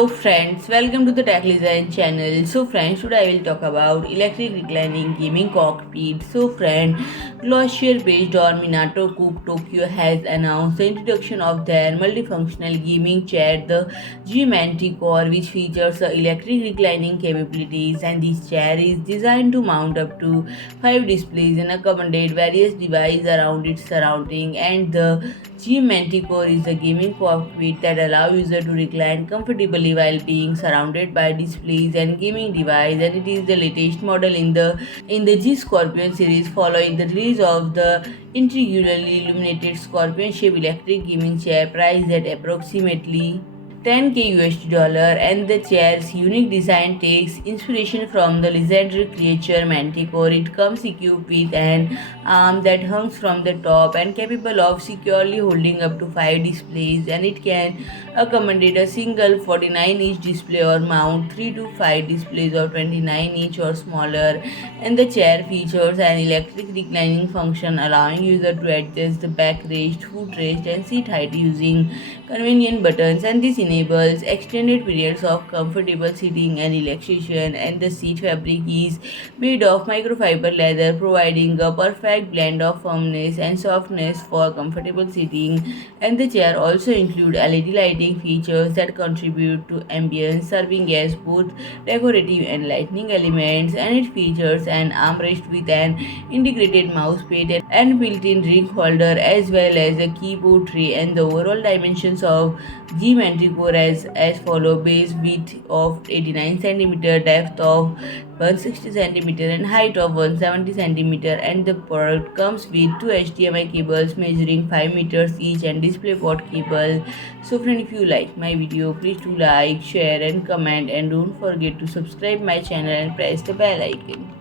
Hello friends, welcome to the Tech Design channel. So friends, today I will talk about electric reclining gaming cockpit. So friend, Gloture based on Minato-ku Tokyo has announced the introduction of their multifunctional gaming chair, the GeeManticore, which features electric reclining capabilities, and this chair is designed to mount up to 5 displays and accommodate various devices around its surrounding. And the GeeManticore is a gaming cockpit that allows users to recline comfortably while being surrounded by displays and gaming devices, and it is the latest model in the GeeScorpion series following the release of the intriguingly illuminated scorpion-shaped electric gaming chair priced at approximately 10k USD, and the chair's unique design takes inspiration from the legendary creature Manticore. It comes equipped with an arm that hangs from the top and capable of securely holding up to 5 displays, and it can accommodate a single 49-inch display or mount 3 to 5 displays of 29-inch or smaller. And the chair features an electric reclining function allowing user to adjust the backrest, footrest and seat height using convenient buttons, and this enables extended periods of comfortable sitting and relaxation. And the seat fabric is made of microfiber leather, providing a perfect blend of firmness and softness for comfortable sitting. And the chair also includes LED lighting features that contribute to ambience, serving as both decorative and lighting elements. And it features an armrest with an integrated mouse pad and built-in drink holder, as well as a keyboard tray. And the overall dimensions of GeeManticore as follow: base width of 89 cm, depth of 160 cm, and height of 170 cm. And the product comes with two HDMI cables measuring 5 meters each and DisplayPort cable. So friend, if you like my video, please do like, share and comment, and don't forget to subscribe my channel and press the bell icon.